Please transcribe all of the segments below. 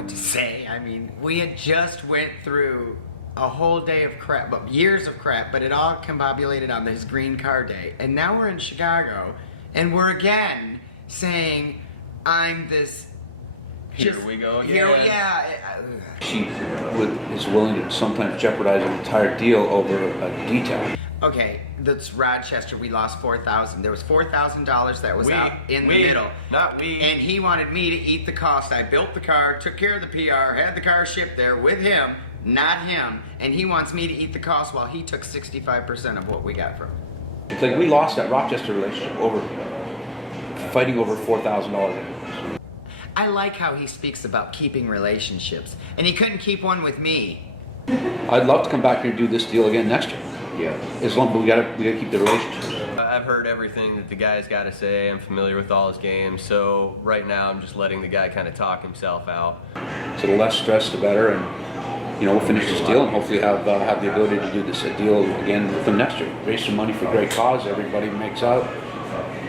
what to say. I mean, we had just went through a whole day of crap, years of crap, but it all combobulated on this green car day. And now we're in Chicago, and we're again saying, I'm this... Here we go again. She is willing to sometimes jeopardize an entire deal over a detail. Okay, that's Rochester. We lost $4,000. There was $4,000 that was out in the middle. Not we. And he wanted me to eat the cost. I built the car, took care of the PR, had the car shipped there with him, not him. And he wants me to eat the cost while he took 65% of what we got from him. It's like we lost that Rochester relationship over fighting over $4,000. I like how he speaks about keeping relationships, and he couldn't keep one with me. I'd love to come back here and do this deal again next year. Yeah. As long as we gotta keep the relationship. I've heard everything that the guy's got to say. I'm familiar with all his games, so right now I'm just letting the guy kind of talk himself out. So the less stress, the better, and we'll finish this deal and hopefully have the ability to do this deal again with them next year. Raise some money for a great cause. Everybody makes out.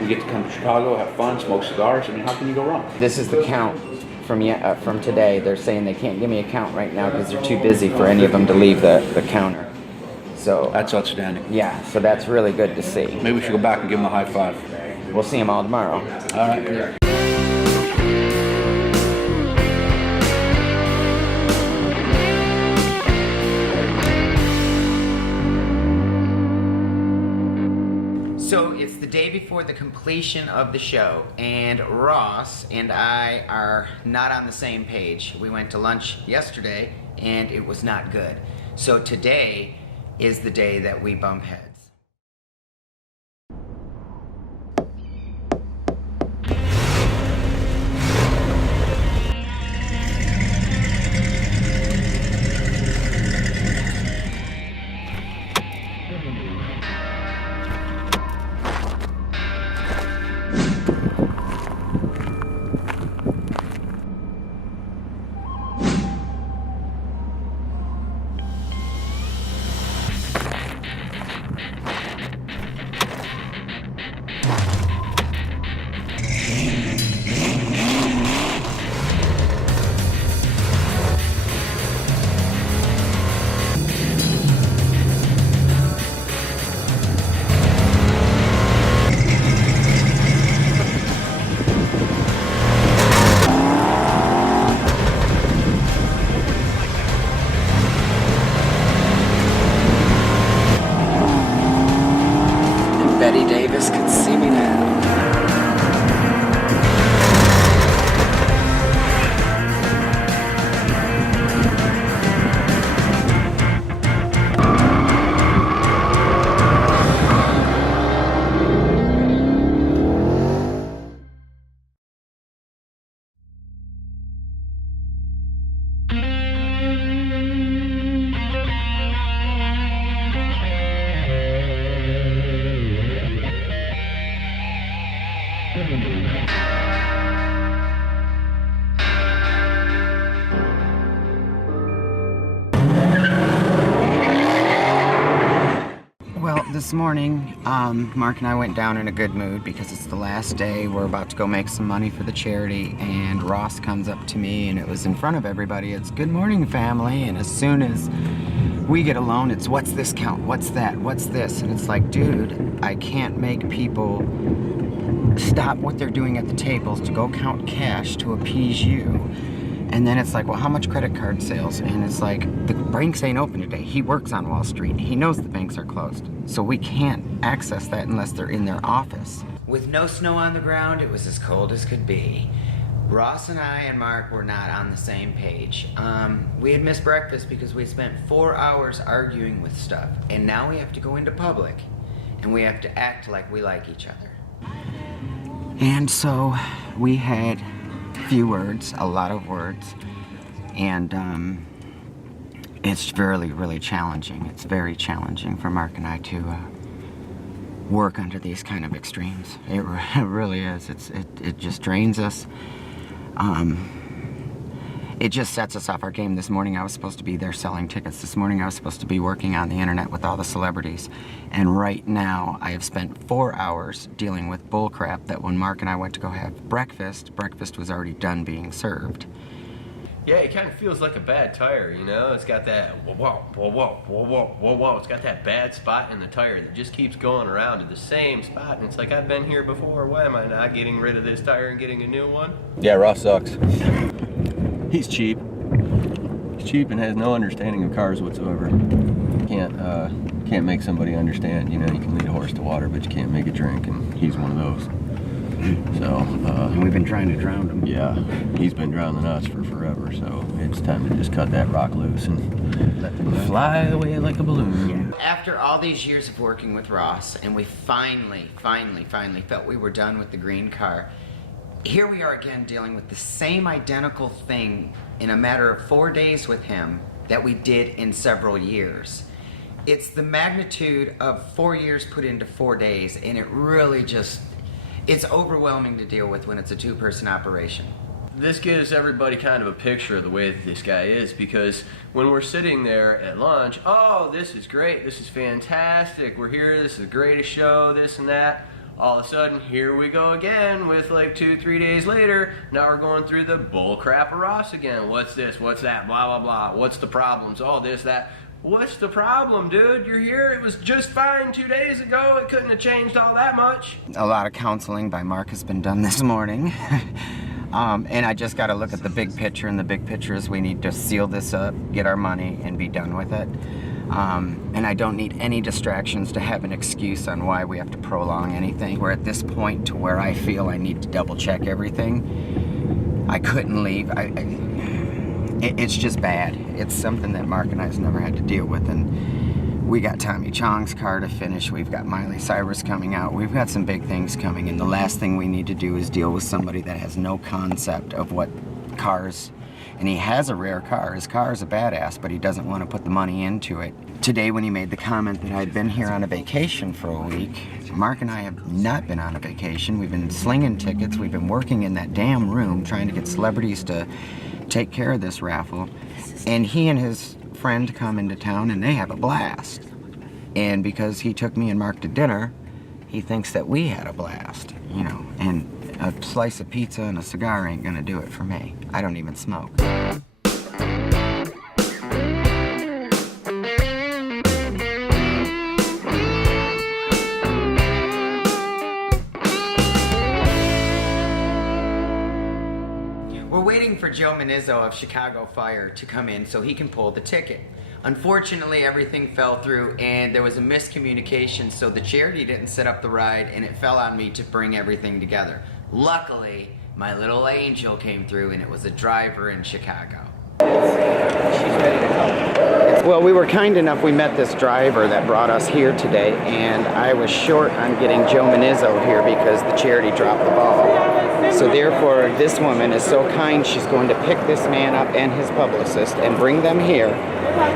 We get to come to Chicago, have fun, smoke cigars. I mean, how can you go wrong? This is the count from today. They're saying they can't give me a count right now because they're too busy for any of them to leave the counter. So that's outstanding. Yeah, so that's really good to see. Maybe we should go back and give them a high five. We'll see them all tomorrow. All right. Yeah. So it's the day before the completion of the show, and Ross and I are not on the same page. We went to lunch yesterday, and it was not good. So today is the day that we bump heads. Could see me now. Well, this morning, Mark and I went down in a good mood because it's the last day. We're about to go make some money for the charity, and Ross comes up to me, and it was in front of everybody. It's "Good morning, family," and as soon as we get alone, it's "What's this count? What's that? What's this?" And it's like, dude, I can't make people stop what they're doing at the tables to go count cash to appease you. And then it's like, well, how much credit card sales? And it's like, the banks ain't open today. He works on Wall Street. He knows the banks are closed. So we can't access that unless they're in their office. With no snow on the ground, it was as cold as could be. Ross and I and Mark were not on the same page. We had missed breakfast because we spent 4 hours arguing with stuff. And now we have to go into public. And we have to act like we like each other. And so we had few words, a lot of words, and it's really challenging. It's very challenging for Mark and I to work under these kind of extremes. It really is. It just drains us. It just sets us off our game. This morning I was supposed to be there selling tickets. This morning I was supposed to be working on the internet with all the celebrities. And right now I have spent 4 hours dealing with bullcrap that when Mark and I went to go have breakfast was already done being served. Yeah, it kind of feels like a bad tire, you know? It's got that whoa, whoa, whoa, whoa, whoa, whoa, whoa, whoa. It's got that bad spot in the tire that just keeps going around to the same spot. And it's like, I've been here before. Why am I not getting rid of this tire and getting a new one? Yeah, Ross sucks. He's cheap. He's cheap and has no understanding of cars whatsoever. Can't make somebody understand. You know, you can lead a horse to water, but you can't make it drink, and he's one of those. So, And we've been trying to drown him. yeah, he's been drowning us for forever, so it's time to just cut that rock loose and let him fly away like a balloon. After all these years of working with Ross, and we finally felt we were done with the green car, here we are again dealing with the same identical thing in a matter of 4 days with him that we did in several years. It's the magnitude of 4 years put into 4 days, and it really just, it's overwhelming to deal with when it's a two-person operation. This gives everybody kind of a picture of the way that this guy is, because when we're sitting there at lunch, oh, this is great, this is fantastic, we're here, this is the greatest show, this and that. All of a sudden, here we go again with like 2-3 days later. Now we're going through the bull crap of Ross again. What's this? What's that? Blah, blah, blah. What's the problems? All this, that. What's the problem, dude? You're here. It was just fine 2 days ago. It couldn't have changed all that much. A lot of counseling by Mark has been done this morning. And I just got to look at the big picture, and the big picture is we need to seal this up, get our money, and be done with it. And I don't need any distractions to have an excuse on why we have to prolong anything. We're at this point to where I feel I need to double check everything. I couldn't leave. It's just bad. It's something that Mark and I has never had to deal with. And we got Tommy Chong's car to finish. We've got Miley Cyrus coming out. We've got some big things coming. And the last thing we need to do is deal with somebody that has no concept of what cars. And he has a rare car. His car is a badass, but he doesn't want to put the money into it. Today when he made the comment that I'd been here on a vacation for a week, Mark and I have not been on a vacation. We've been slinging tickets. We've been working in that damn room trying to get celebrities to take care of this raffle. And he and his friend come into town and they have a blast. And because he took me and Mark to dinner, he thinks that we had a blast, you know, and a slice of pizza and a cigar ain't gonna do it for me. I don't even smoke. We're waiting for Joe Manizzo of Chicago Fire to come in so he can pull the ticket. Unfortunately, everything fell through and there was a miscommunication, so the charity didn't set up the ride and it fell on me to bring everything together. Luckily, my little angel came through and it was a driver in Chicago. Well, we were kind enough, we met this driver that brought us here today, and I was short on getting Joe Manizzo here because the charity dropped the ball. So therefore, this woman is so kind, she's going to pick this man up and his publicist and bring them here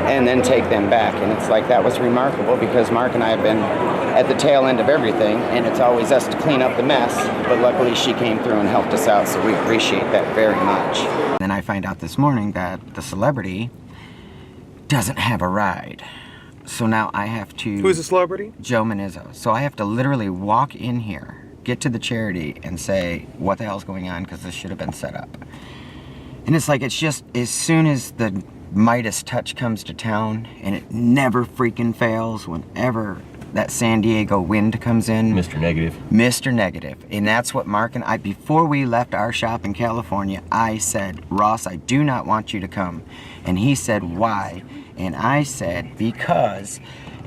and then take them back. And it's like, that was remarkable because Mark and I have been at the tail end of everything, and it's always us to clean up the mess, but luckily she came through and helped us out, so we appreciate that very much. Then I find out this morning that the celebrity doesn't have a ride. So now I have to... Who's the celebrity? Joe Manizzo. So I have to literally walk in here, get to the charity, and say, what the hell's going on, because this should have been set up. And it's like, it's just, as soon as the Midas touch comes to town, and it never freaking fails whenever that San Diego wind comes in. Mr. Negative. Mr. Negative. And that's what Mark and I, before we left our shop in California, I said, Ross, I do not want you to come. And he said, why? And I said, because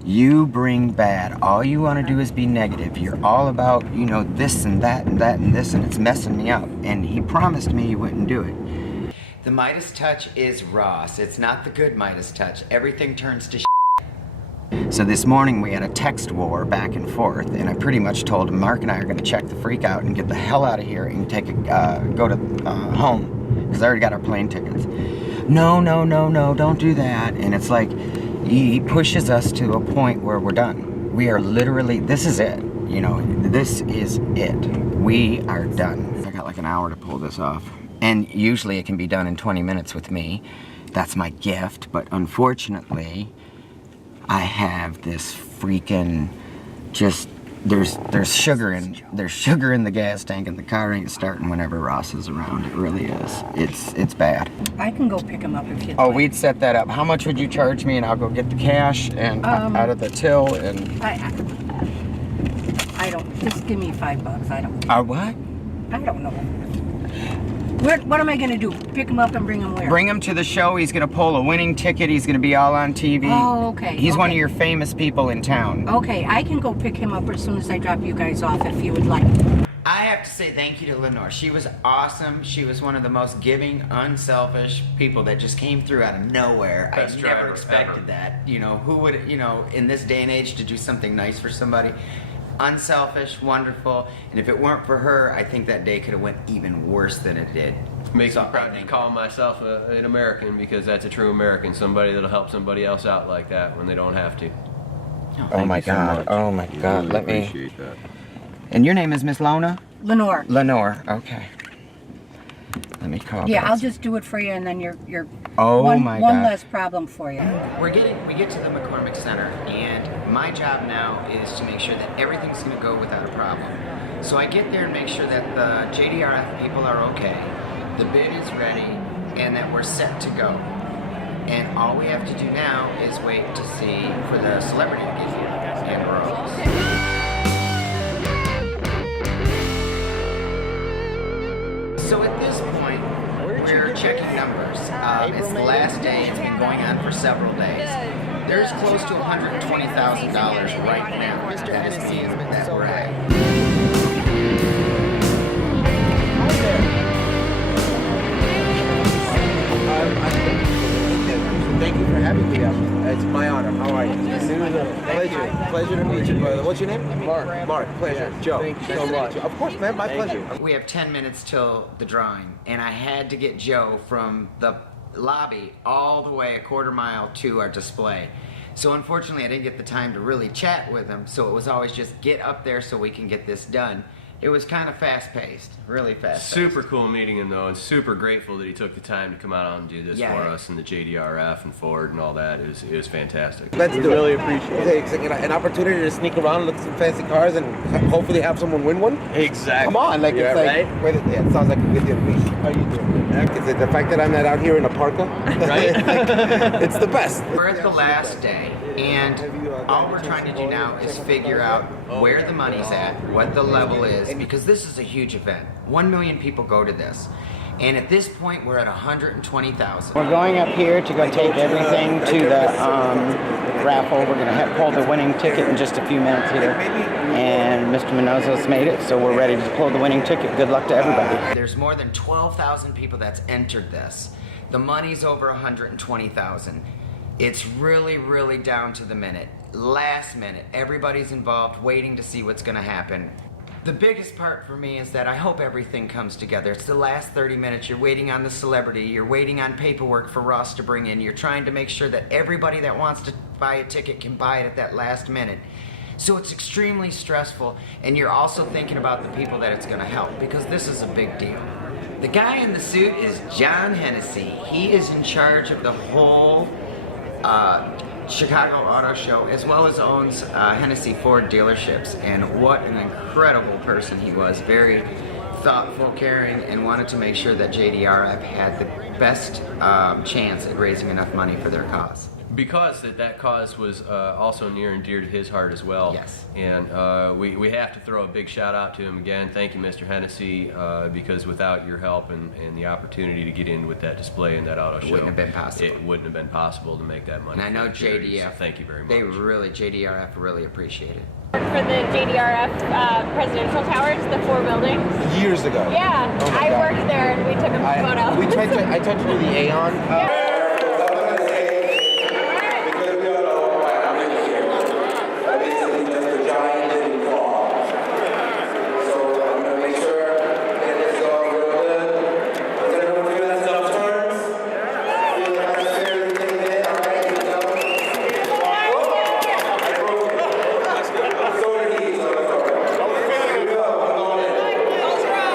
you bring bad. All you want to do is be negative. You're all about, you know, this and that and that and this, and it's messing me up. And he promised me he wouldn't do it. The Midas touch is Ross. It's not the good Midas touch. Everything turns to So this morning we had a text war back and forth, and I pretty much told him Mark and I are going to check the freak out and get the hell out of here and take a, go to home, because I already got our plane tickets. No, no, no, no, don't do that. And it's like, he pushes us to a point where we're done. We are literally, this is it. You know, this is it. We are done. I got like an hour to pull this off. And usually it can be done in 20 minutes with me. That's my gift, but unfortunately, I have this freaking just There's sugar in the gas tank, and the car ain't starting whenever Ross is around. It really is. It's bad. I can go pick him up if you'd Oh, like. we'd set that up. How much would you charge me, and I'll go get the cash and out of the till and. I don't. Just give me $5. I don't. What? I don't know. What am I gonna do? Pick him up and bring him where? Bring him to the show. He's gonna pull a winning ticket. He's gonna be all on TV. Oh, okay. He's one of okay. your famous people in town. Okay, I can go pick him up as soon as I drop you guys off if you would like. I have to say thank you to Lenore. She was awesome. She was one of the most giving, unselfish people that just came through out of nowhere. Best I driver never expected ever. that. You know, who would, you know, in this day and age to do something nice for somebody? Unselfish, wonderful. And if it weren't for her, I think that day could have went even worse than it did. Makes So me I proud to think- call myself an American, because that's a true American. Somebody that'll help somebody else out like that when they don't have to. Oh my God. Oh my God. Let me. Appreciate that. And your name is Miss Lona? Lenore. Lenore. Okay. Let me call. Yeah, Betsy. I'll just do it for you, and then you're Oh one my one God. less problem for you. We get to the McCormick Center, and my job now is to make sure that everything's going to go without a problem. So I get there and make sure that the JDRF people are okay, the bid is ready, and that we're set to go. And all we have to do now is wait to see for the celebrity to get here and Rose. So at this point, we're checking numbers. It's the last day. It's been going on for several days. There's close to $120,000 right now at this meeting that we're at. Thank you for having me up. It's my honor. How are you? Pleasure to meet you, brother. What's your name? Mark. Mark, pleasure. Joe. Thank you so much. Of course, man. My pleasure. We have 10 minutes till the drawing, and I had to get Joe from the lobby all the way a quarter mile to our display. So unfortunately, I didn't get the time to really chat with him, so it was always just get up there so we can get this done. It was kind of fast-paced, really fast-paced. Super cool meeting him though, and super grateful that he took the time to come out and do this Yeah. for us, and the JDRF and Ford and all that. It was fantastic. Let's do it. Really appreciate it. It's an opportunity to sneak around, look at some fancy cars, and hopefully have someone win one. Exactly. Come on, like Yeah, it's like, right? yeah, it sounds like a good deal to me. How you doing? Is it the fact that I'm not out here in a parka? Right? It's the best. We're at the last day, and all we're trying to do now is figure out where the money's at, what the level is, because this is a huge event. 1 million people go to this. And at this point, we're at 120,000. We're going up here to go take everything to the raffle. We're going to pull the winning ticket in just a few minutes here. And Mr. Menozos made it, so we're ready to pull the winning ticket. Good luck to everybody. There's more than 12,000 people that's entered this. The money's over 120,000. It's really, really down to the minute. Last minute. Everybody's involved, waiting to see what's going to happen. The biggest part for me is that I hope everything comes together. It's the last 30 minutes. You're waiting on the celebrity. You're waiting on paperwork for Ross to bring in. You're trying to make sure that everybody that wants to buy a ticket can buy it at that last minute. So it's extremely stressful, and you're also thinking about the people that it's going to help, because this is a big deal. The guy in the suit is John Hennessy. He is in charge of the whole Chicago Auto Show, as well as owns Hennessy Ford dealerships. And what an incredible person he was. Very thoughtful, caring, and wanted to make sure that JDRF had the best chance at raising enough money for their cause. Because that cause was also near and dear to his heart as well. Yes. And we have to throw a big shout out to him again. Thank you, Mr. Hennessy, because without your help and the opportunity to get in with that display and that auto show, wouldn't have been possible. It wouldn't have been possible to make that money. And I know for the charity, JDF, so thank you very much. JDRF really appreciate it. For the JDRF presidential towers, the 4 buildings. Years ago. Yeah, Oh my I God. worked there and we took a photo. I tried to do the Aeon.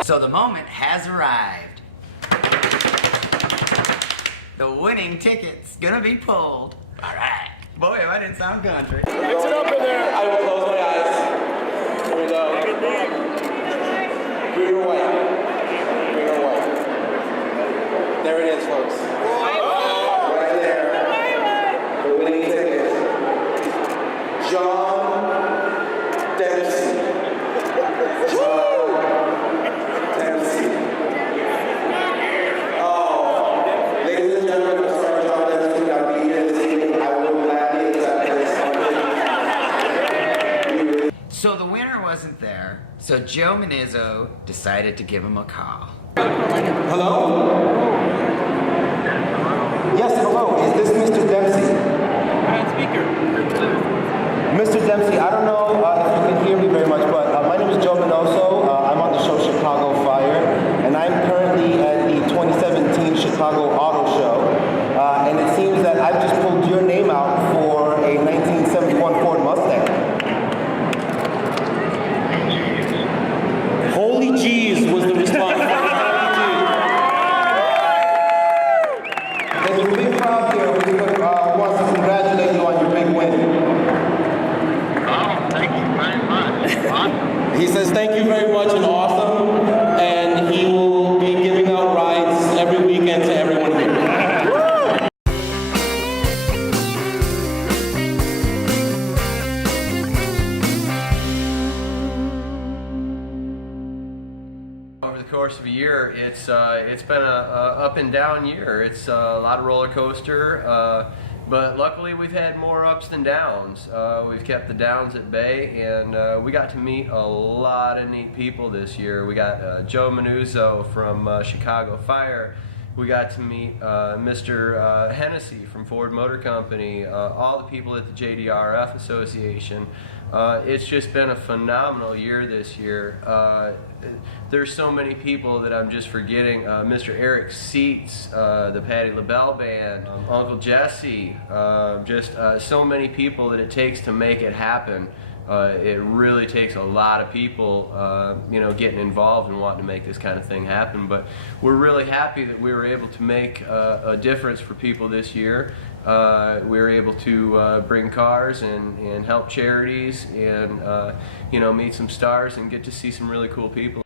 So the moment has arrived. The winning ticket's gonna be pulled. All right. Boy, I didn't sound country. Mix it up in there. I will close my eyes. Here we go. Green or white? Green or white? There it is, folks. Right there. The winning ticket. John Dempsey. John Dempsey. Oh, ladies and gentlemen, Mr. John Dempsey got me here this evening. I will gladly accept this. So the winner wasn't there, so Joe Manizzo decided to give him a call. Hello? Yes, hello. Is this Mr. Dempsey? Mr. Dempsey, I don't know if you can hear me very much, but my name is Joe Minoso. I'm on the show Chicago Fire, and I'm currently at the 2017 Chicago Auto Show. And it seems that I've just pulled your name out for a 1971 Ford Mustang. Holy jeez was the response. There's a big crowd here who wants to congratulate you on your big win. He says thank you very much and awesome, and he will be giving out rides every weekend to everyone here. Over the course of a year, it's been a up and down year. It's a lot of roller coaster, but luckily we've had more ups than downs. We've kept the downs at bay, and we got to meet a lot of neat people this year. We got Joe Manuzzo from Chicago Fire. We got to meet Mr. Hennessy from Ford Motor Company, all the people at the JDRF Association. It's just been a phenomenal year this year. There's so many people that I'm just forgetting. Mr. Eric Seats, the Patti LaBelle Band, Uncle Jesse, just so many people that it takes to make it happen. It really takes a lot of people, you know, getting involved and wanting to make this kind of thing happen. But we're really happy that we were able to make a difference for people this year. We were able to bring cars and help charities and you know, meet some stars and get to see some really cool people.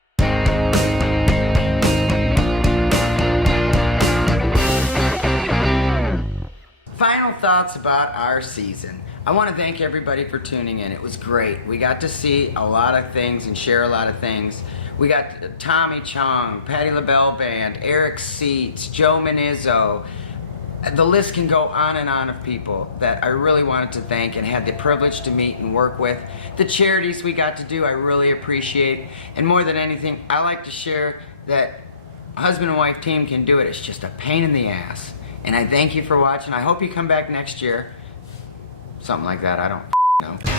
Final thoughts about our season. I want to thank everybody for tuning in. It was great. We got to see a lot of things and share a lot of things. We got Tommy Chong, Patti LaBelle Band, Eric Seats, Joe Manizzo. The list can go on and on of people that I really wanted to thank and had the privilege to meet and work with. The charities we got to do, I really appreciate. And more than anything, I like to share that a husband and wife team can do it. It's just a pain in the ass. And I thank you for watching. I hope you come back next year. Something like that, I don't know.